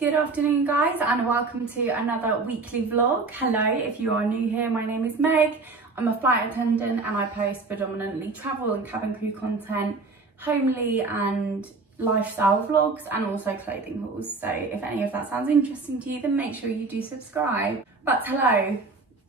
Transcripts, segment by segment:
Good afternoon guys, and welcome to another weekly vlog. Hello, if you are new here, my name is Meg. I'm a flight attendant and I post predominantly travel and cabin crew content, homely and lifestyle vlogs, and also clothing hauls. So if any of that sounds interesting to you, then make sure you do subscribe. But hello,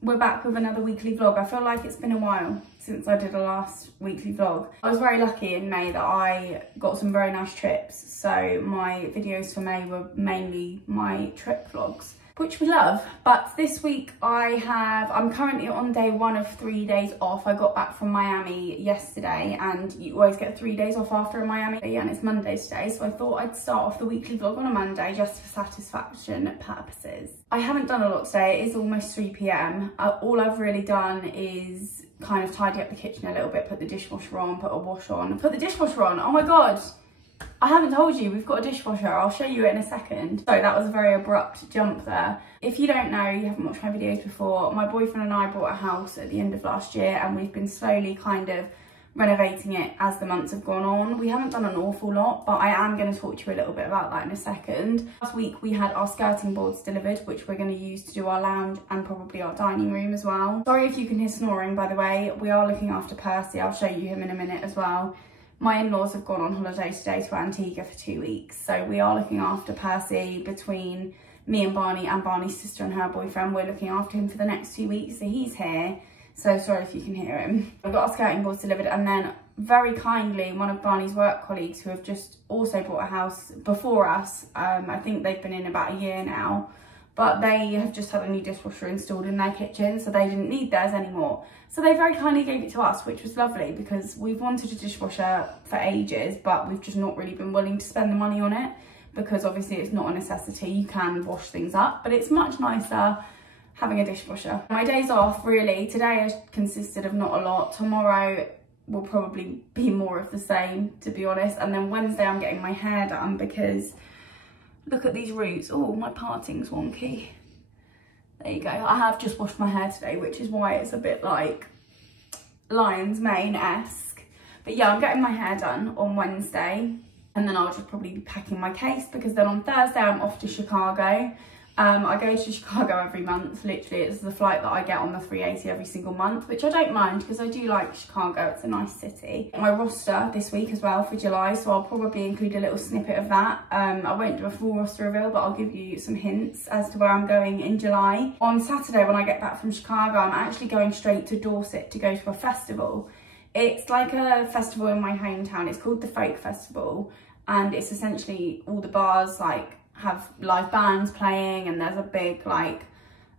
we're back with another weekly vlog. I feel like it's been a while since I did a last weekly vlog. I was very lucky in May that I got some very nice trips. So my videos for May were mainly my trip vlogs, which we love. But this week I'm currently on day 1 of 3 days off. I got back from Miami yesterday, and you always get 3 days off after Miami. Yeah, and it's Monday today, so I thought I'd start off the weekly vlog on a Monday just for satisfaction purposes. I haven't done a lot today. It is almost 3 p.m. All I've really done is kind of tidy up the kitchen a little bit, put the dishwasher on, put a wash on, put the dishwasher on. Oh my God. I haven't told you, we've got a dishwasher. I'll show you it in a second. So that was a very abrupt jump there. If you don't know, you haven't watched my videos before, my boyfriend and I bought a house at the end of last year, and we've been slowly kind of renovating it as the months have gone on. We haven't done an awful lot, but I am going to talk to you a little bit about that in a second. Last week we had our skirting boards delivered, which we're going to use to do our lounge and probably our dining room as well. Sorry if you can hear snoring, by the way. We are looking after Percy. I'll show you him in a minute as well. My in-laws have gone on holiday today to Antigua for 2 weeks, so we are looking after Percy between me and Barney and Barney's sister and her boyfriend. We're looking after him for the next 2 weeks, so he's here. So sorry if you can hear him. We got our skirting boards delivered, and then very kindly, one of Barney's work colleagues who have just also bought a house before us, I think they've been in about a year now, but they have just had a new dishwasher installed in their kitchen, so they didn't need theirs anymore. So they very kindly gave it to us, which was lovely, because we've wanted a dishwasher for ages, but we've just not really been willing to spend the money on it, because obviously it's not a necessity. You can wash things up, but it's much nicer having a dishwasher. My days off, really, today has consisted of not a lot. Tomorrow will probably be more of the same, to be honest. And then Wednesday I'm getting my hair done, because look at these roots. Oh, my parting's wonky. There you go. I have just washed my hair today, which is why it's a bit like Lion's Mane-esque. But yeah, I'm getting my hair done on Wednesday, and then I'll just probably be packing my case, because then on Thursday I'm off to Chicago. I go to Chicago every month, literally. It's the flight that I get on the 380 every single month, which I don't mind, because I do like Chicago. It's a nice city. My roster this week as well for July, so I'll probably include a little snippet of that. I won't do a full roster reveal, but I'll give you some hints as to where I'm going in July. On Saturday, when I get back from Chicago, I'm actually going straight to Dorset to go to a festival. It's like a festival in my hometown. It's called the Folk Festival, and it's essentially all the bars like have live bands playing, and there's a big like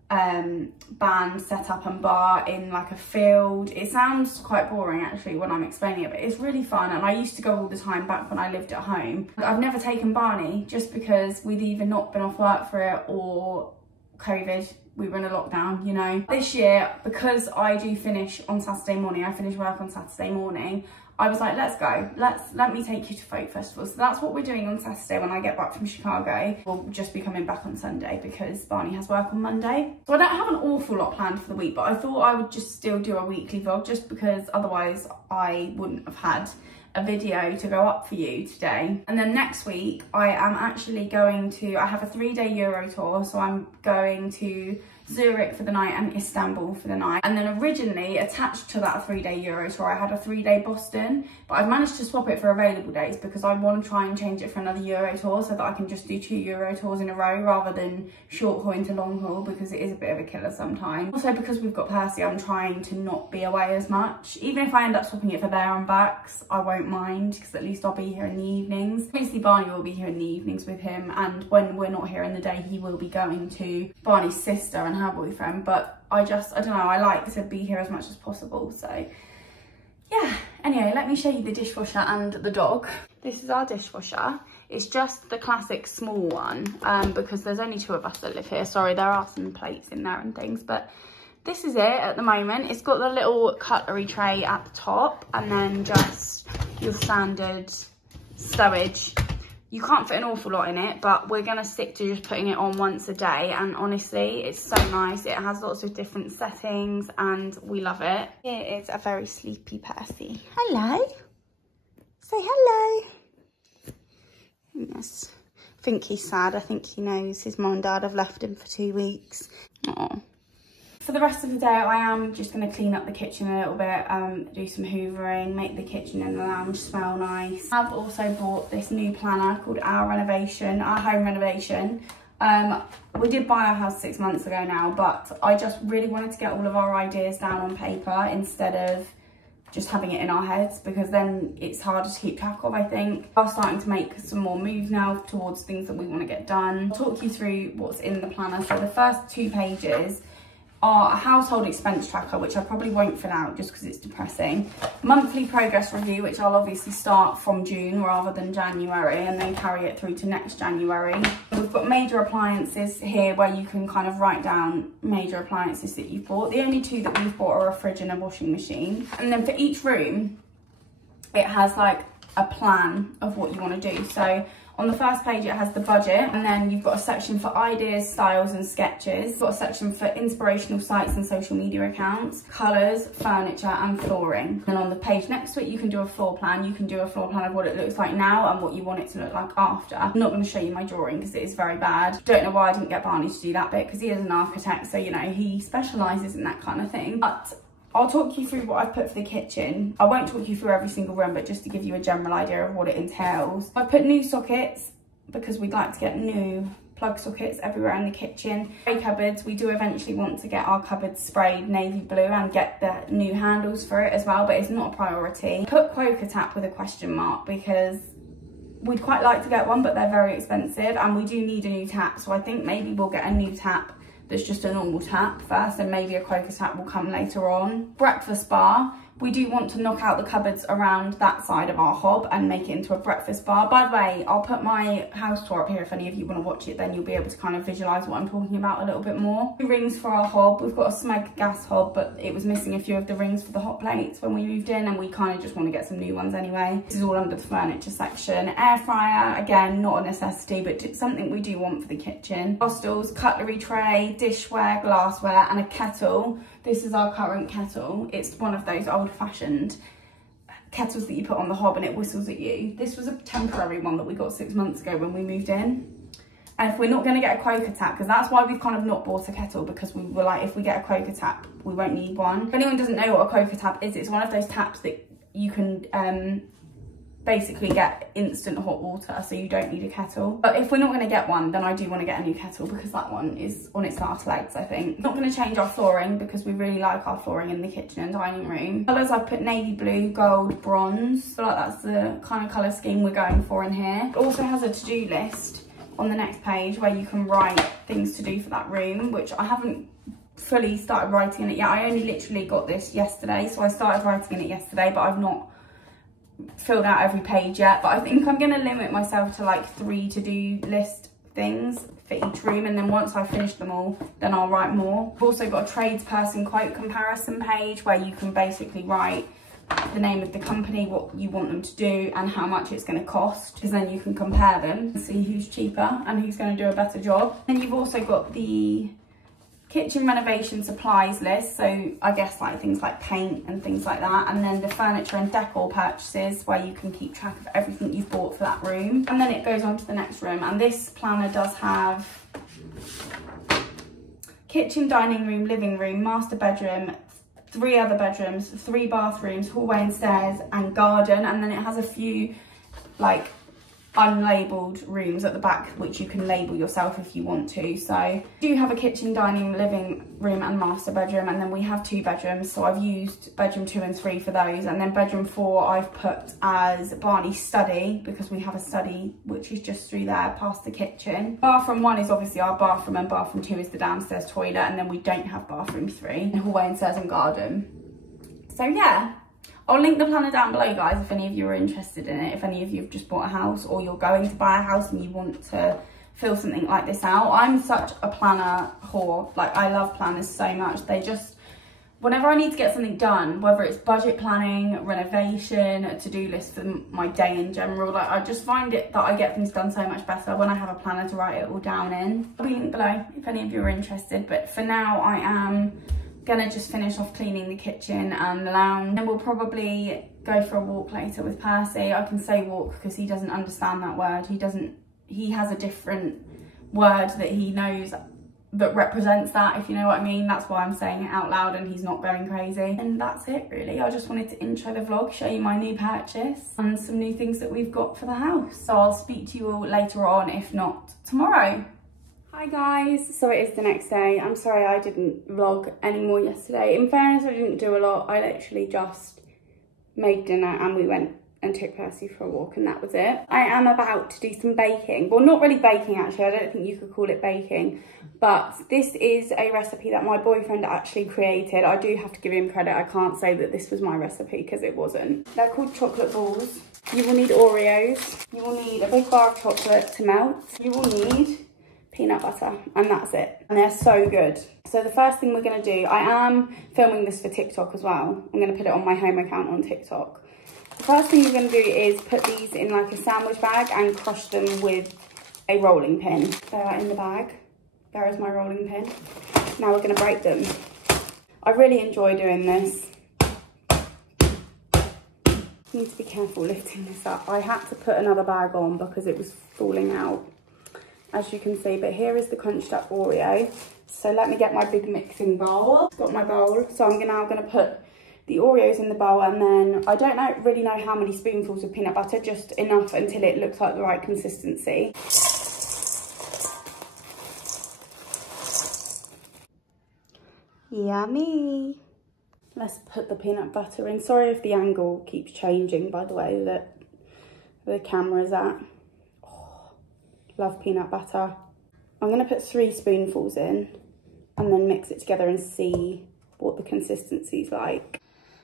band set up and bar in like a field. It sounds quite boring actually when I'm explaining it, but it's really fun, and I used to go all the time back when I lived at home. I've never taken Barney, just because we'd either not been off work for it or COVID. We were in a lockdown, you know. This year, because I do finish on Saturday morning, I finish work on Saturday morning, I was like, let's go. Let me take you to Folk Festival. So that's what we're doing on Saturday when I get back from Chicago. We'll just be coming back on Sunday, because Barney has work on Monday. So I don't have an awful lot planned for the week, but I thought I would just still do a weekly vlog, just because otherwise I wouldn't have had a video to go up for you today. And then next week I am actually going to, I have a 3-day Euro tour, so I'm going to Zurich for the night and Istanbul for the night. And then originally attached to that 3-day Euro tour, I had a 3-day Boston, but I've managed to swap it for available days, because I want to try and change it for another Euro tour, so that I can just do 2 Euro tours in a row rather than short haul into long haul, because it is a bit of a killer sometimes. Also, because we've got Percy, I'm trying to not be away as much. Even if I end up swapping it for there and backs, I won't mind, because at least I'll be here in the evenings. Obviously Barney will be here in the evenings with him, and when we're not here in the day, he will be going to Barney's sister and her boyfriend. But I don't know, I like to be here as much as possible, so yeah. Anyway, let me show you the dishwasher and the dog. This is our dishwasher. It's just the classic small one, because there's only 2 of us that live here. Sorry, there are some plates in there and things, but this is it at the moment. It's got the little cutlery tray at the top, and then just your standard stowage. You can't fit an awful lot in it, but we're gonna stick to just putting it on once a day, and honestly, it's so nice. It has lots of different settings, and we love it. Here is a very sleepy Percy. Hello. Say hello. Yes. I think he's sad. I think he knows his mum and dad have left him for 2 weeks. Aww. For the rest of the day, I am just going to clean up the kitchen a little bit, do some hoovering, make the kitchen and the lounge smell nice. I've also bought this new planner called Our Home Renovation. We did buy our house 6 months ago now, but I just really wanted to get all of our ideas down on paper instead of just having it in our heads, because then it's harder to keep track of, I think. We're starting to make some more moves now towards things that we want to get done. I'll talk you through what's in the planner. So the first 2 pages are a household expense tracker, which I probably won't fill out just because it's depressing. Monthly progress review, which I'll obviously start from June rather than January, and then carry it through to next January. We've got major appliances here where you can kind of write down major appliances that you've bought. The only 2 that we've bought are a fridge and a washing machine. And then for each room, it has like a plan of what you want to do. So on the first page, it has the budget, and then you've got a section for ideas, styles and sketches. You've got a section for inspirational sites and social media accounts, colours, furniture and flooring. And on the page next to it, you can do a floor plan. You can do a floor plan of what it looks like now and what you want it to look like after. I'm not going to show you my drawing because it is very bad. Don't know why I didn't get Barney to do that bit, because he is an architect, so you know, he specialises in that kind of thing. But I'll talk you through what I've put for the kitchen. I won't talk you through every single room, but just to give you a general idea of what it entails. I've put new sockets because we'd like to get new plug sockets everywhere in the kitchen. Spray cupboards, we do eventually want to get our cupboards sprayed navy blue and get the new handles for it as well, but it's not a priority. Put Quoker tap with a question mark because we'd quite like to get one, but they're very expensive and we do need a new tap. So I think maybe we'll get a new tap that's just a normal tap first, and maybe a Quaker tap will come later on. Breakfast bar, we do want to knock out the cupboards around that side of our hob and make it into a breakfast bar. By the way, I'll put my house tour up here if any of you want to watch it, then you'll be able to kind of visualise what I'm talking about a little bit more. Rings for our hob, we've got a Smeg gas hob, but it was missing a few of the rings for the hot plates when we moved in, and we kind of just want to get some new ones anyway. This is all under the furniture section. Air fryer, again, not a necessity, but something we do want for the kitchen. Hostels, cutlery tray, dishware, glassware and a kettle. This is our current kettle. It's one of those old-fashioned kettles that you put on the hob and it whistles at you. This was a temporary one that we got 6 months ago when we moved in. And if we're not going to get a Quaker tap, because that's why we've kind of not bought a kettle, because we were like, if we get a Quaker tap, we won't need one. If anyone doesn't know what a Quaker tap is, it's one of those taps that you can basically get instant hot water, so you don't need a kettle. But if we're not going to get one, then I do want to get a new kettle because that one is on its last legs, I think. Not going to change our flooring because we really like our flooring in the kitchen and dining room. Colours, I've put navy blue, gold, bronze. I feel like that's the kind of colour scheme we're going for in here. It also has a to-do list on the next page where you can write things to do for that room, which I haven't fully started writing in it yet. I only literally got this yesterday, so I started writing in it yesterday, but I've not filled out every page yet. But I think I'm going to limit myself to like 3 to-do list things for each room, and then once I've finished them all, then I'll write more. I've also got a tradesperson quote comparison page where you can basically write the name of the company, what you want them to do and how much it's going to cost, because then you can compare them and see who's cheaper and who's going to do a better job. Then you've also got the kitchen renovation supplies list, so I guess like things like paint and things like that, and then the furniture and decor purchases where you can keep track of everything you've bought for that room. And then it goes on to the next room, and this planner does have kitchen, dining room, living room, master bedroom, 3 other bedrooms, 3 bathrooms, hallway and stairs and garden, and then it has a few like unlabeled rooms at the back which you can label yourself if you want to. So do you have a kitchen, dining, living room and master bedroom, and then we have 2 bedrooms, so I've used bedroom 2 and 3 for those, and then bedroom 4 I've put as Barney's study because we have a study which is just through there past the kitchen. Bathroom 1 is obviously our bathroom, and bathroom 2 is the downstairs toilet, and then we don't have bathroom 3, and hallway and stairs and garden. So yeah, I'll link the planner down below, guys, if any of you are interested in it, if any of you have just bought a house or you're going to buy a house and you want to fill something like this out. I'm such a planner whore. Like, I love planners so much. They just, whenever I need to get something done, whether it's budget planning, renovation, a to-do list for my day in general, like I just find it that I get things done so much better when I have a planner to write it all down in. I'll be linked below if any of you are interested, but for now I am gonna just finish off cleaning the kitchen and the lounge, and we'll probably go for a walk later with Percy. I can say walk because he doesn't understand that word. he has a different word that he knows that represents that, if you know what I mean. That's why I'm saying it out loud and he's not going crazy. And that's it really. I just wanted to intro the vlog, show you my new purchase and some new things that we've got for the house. So I'll speak to you all later on, if not tomorrow. Hi guys, so it is the next day. I'm sorry I didn't vlog anymore yesterday. In fairness, I didn't do a lot. I literally just made dinner and we went and took Percy for a walk, and that was it. I am about to do some baking. Well, not really baking actually, I don't think you could call it baking, but this is a recipe that my boyfriend actually created. I do have to give him credit. I can't say that this was my recipe because it wasn't. They're called chocolate balls. You will need Oreos. You will need a big bar of chocolate to melt. You will need peanut butter, and that's it. And they're so good. So the first thing we're gonna do, I am filming this for TikTok as well. I'm gonna put it on my home account on TikTok. The first thing you're going to do is put these in like a sandwich bag and crush them with a rolling pin. They are in the bag. There is my rolling pin. Now we're going to break them. I really enjoy doing this. I need to be careful lifting this up. I had to put another bag on because it was falling out, as you can see. But here is the crunched up Oreo. So let me get my big mixing bowl. I've got my bowl. So I'm now going to put the Oreos in the bowl, and then I don't really know how many spoonfuls of peanut butter, just enough until it looks like the right consistency. Yummy. Let's put the peanut butter in. Sorry if the angle keeps changing, by the way, that the camera's at. Oh, love peanut butter. I'm going to put 3 spoonfuls in and then mix it together and see what the consistency's like.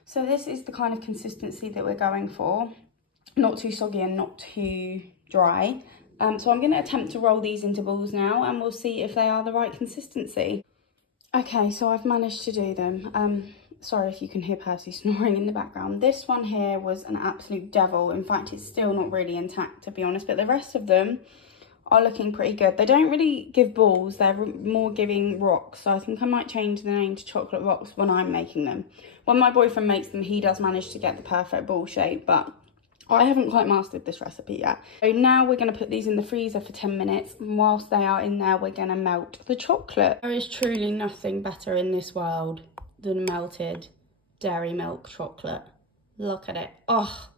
So this is the kind of consistency that we're going for. Not too soggy and not too dry. So I'm going to attempt to roll these into balls now and we'll see if they are the right consistency. Okay, so I've managed to do them. Sorry if you can hear Percy snoring in the background. This one here was an absolute devil. In fact, it's still not really intact, to be honest, but the rest of them are looking pretty good. They don't really give balls, they're more giving rocks. So I think I might change the name to chocolate rocks when I'm making them. When my boyfriend makes them, he does manage to get the perfect ball shape, but I haven't quite mastered this recipe yet. So now we're going to put these in the freezer for 10 minutes. And whilst they are in there, we're going to melt the chocolate. There is truly nothing better in this world than melted dairy milk chocolate. Look at it. Oh,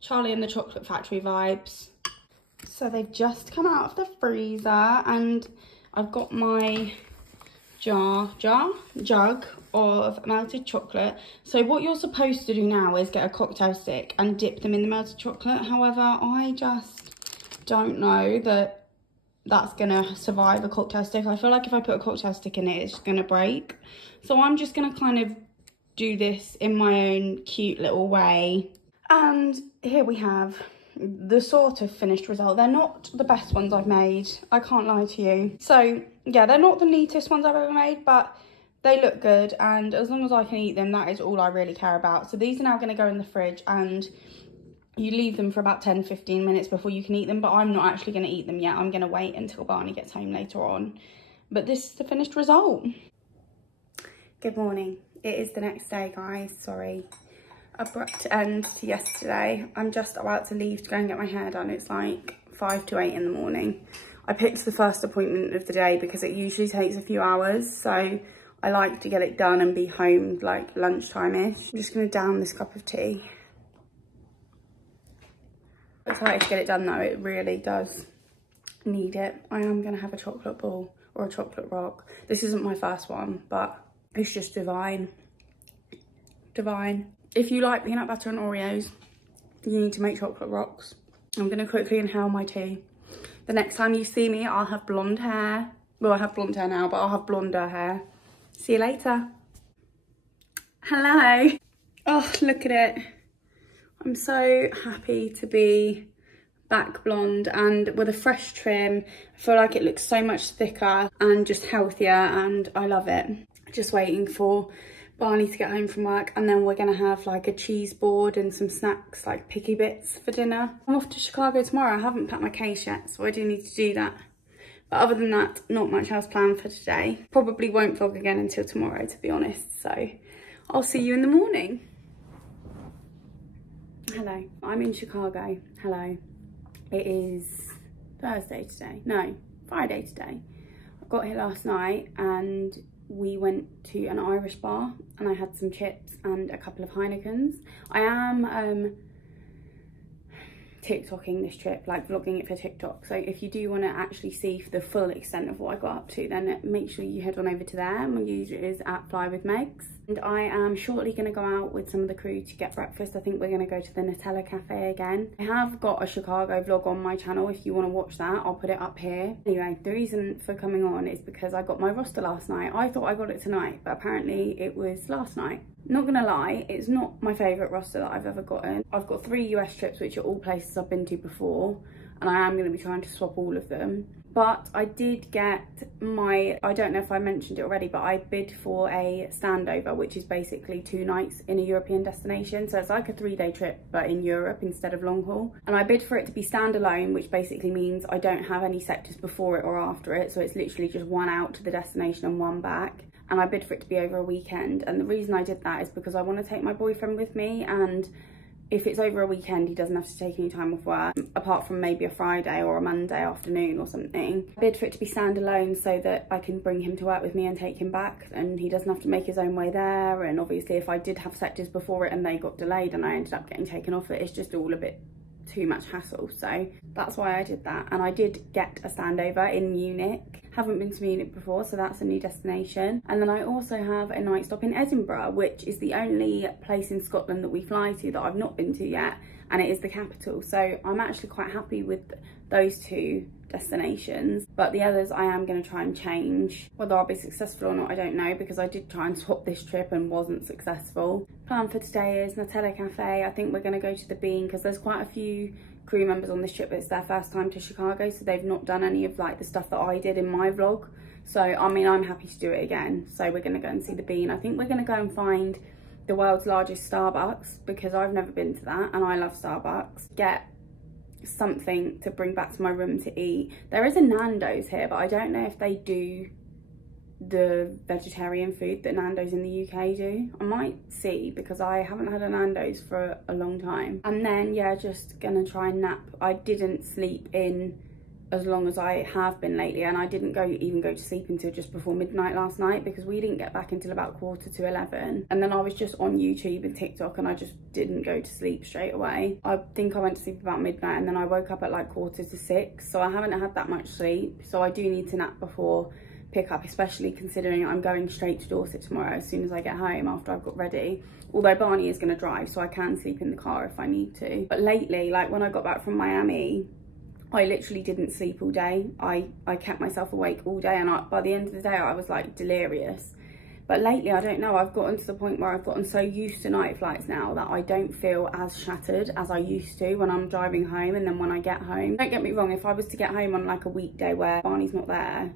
Charlie and the Chocolate Factory vibes. So they've just come out of the freezer and I've got my jug of melted chocolate. So what you're supposed to do now is get a cocktail stick and dip them in the melted chocolate. However, I just don't know that that's gonna survive a cocktail stick. I feel like if I put a cocktail stick in it, it's gonna break. So I'm just gonna kind of do this in my own cute little way. And here we have the sort of finished result. They're not the best ones I've made, I can't lie to you. So yeah, they're not the neatest ones I've ever made, but they look good, and as long as I can eat them, that is all I really care about. So these are now going to go in the fridge, and you leave them for about 10-15 minutes before you can eat them, but I'm not actually going to eat them yet. I'm going to wait until Barney gets home later on. But this is the finished result. Good morning. It is the next day, guys. Sorry. Abrupt end to yesterday. I'm just about to leave to go and get my hair done. It's like 5 to 8 in the morning. I picked the first appointment of the day because it usually takes a few hours, so I like to get it done and be home like lunchtime-ish. I'm just going to down this cup of tea. I'm excited to get it done though, it really does need it. I am going to have a chocolate ball or a chocolate rock. This isn't my first one, but it's just divine. Divine. If you like peanut butter and Oreos, you need to make chocolate rocks. I'm going to quickly inhale my tea. The next time you see me, I'll have blonde hair. Well, I have blonde hair now, but I'll have blonder hair. See you later. Hello. Oh, look at it. I'm so happy to be back blonde and with a fresh trim. I feel like it looks so much thicker and just healthier, and I love it. Just waiting for Barney to get home from work, and then we're gonna have like a cheese board and some snacks like picky bits for dinner. I'm off to Chicago tomorrow. I haven't packed my case yet, so I do need to do that. But other than that, not much else planned for today. Probably won't vlog again until tomorrow, to be honest. So I'll see you in the morning. Hello, I'm in Chicago. Hello. It is Thursday today, no, Friday today. I got here last night and we went to an Irish bar and I had some chips and a couple of Heinekens. I am TikToking this trip, like vlogging it for TikTok, so if you do want to actually see the full extent of what I got up to, then make sure you head on over to there. My user is @flywithmegs, and I am shortly going to go out with some of the crew to get breakfast. I think we're going to go to the Nutella cafe again. I have got a Chicago vlog on my channel. If you want to watch that, I'll put it up here. Anyway, the reason for coming on is because I got my roster last night. I thought I got it tonight, but apparently it was last night. Not gonna lie, it's not my favourite roster that I've ever gotten. I've got 3 US trips, which are all places I've been to before, and I am going to be trying to swap all of them. But I did get my, I don't know if I mentioned it already, but I bid for a standover, which is basically 2 nights in a European destination. So it's like a 3-day trip, but in Europe instead of long haul. And I bid for it to be standalone, which basically means I don't have any sectors before it or after it. So it's literally just 1 out to the destination and 1 back. And I bid for it to be over a weekend. And the reason I did that is because I want to take my boyfriend with me, and if it's over a weekend, he doesn't have to take any time off work, apart from maybe a Friday or a Monday afternoon or something. I bid for it to be standalone so that I can bring him to work with me and take him back, and he doesn't have to make his own way there. And obviously if I did have sectors before it and they got delayed and I ended up getting taken off it, it's just all a bit too much hassle. So that's why I did that. And I did get a standover in Munich. Haven't been to Munich before, so that's a new destination. And then I also have a night stop in Edinburgh, which is the only place in Scotland that we fly to that I've not been to yet, and it is the capital. So I'm actually quite happy with those 2 destinations, but the others I am going to try and change. Whether I'll be successful or not, I don't know, because I did try and swap this trip and wasn't successful. Plan for today is Nutella cafe. I think we're going to go to the Bean because there's quite a few crew members on this trip. It's their first time to Chicago, so they've not done any of like the stuff that I did in my vlog. So I mean, I'm happy to do it again. So we're going to go and see the Bean. I think we're going to go and find the world's largest Starbucks, because I've never been to that and I love Starbucks. Get something to bring back to my room to eat. There is a Nando's here, but I don't know if they do the vegetarian food that Nando's in the UK do. I might see, because I haven't had a Nando's for a long time. And then yeah, just gonna try and nap. I didn't sleep in as long as I have been lately, and I didn't even go to sleep until just before midnight last night, because we didn't get back until about 11:15, and then I was just on YouTube and TikTok and I just didn't go to sleep straight away. I think I went to sleep about midnight and then I woke up at like 5:45, so I haven't had that much sleep. So I do need to nap before pick up, especially considering I'm going straight to Dorset tomorrow as soon as I get home after I've got ready. Although Barney is going to drive, so I can sleep in the car if I need to. But lately, like when I got back from Miami, I literally didn't sleep all day. I kept myself awake all day, and by the end of the day I was like delirious. But lately, I don't know, I've gotten to the point where I've gotten so used to night flights now that I don't feel as shattered as I used to when I'm driving home and then when I get home. Don't get me wrong, if I was to get home on like a weekday where Barney's not there,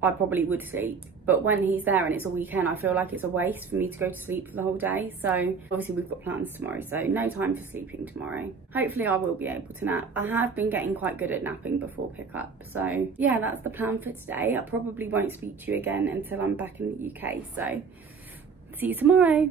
I probably would sleep. But when he's there and it's a weekend, I feel like it's a waste for me to go to sleep for the whole day. So obviously we've got plans tomorrow, so no time for sleeping tomorrow. Hopefully I will be able to nap. I have been getting quite good at napping before pickup. So yeah, that's the plan for today. I probably won't speak to you again until I'm back in the UK. So see you tomorrow.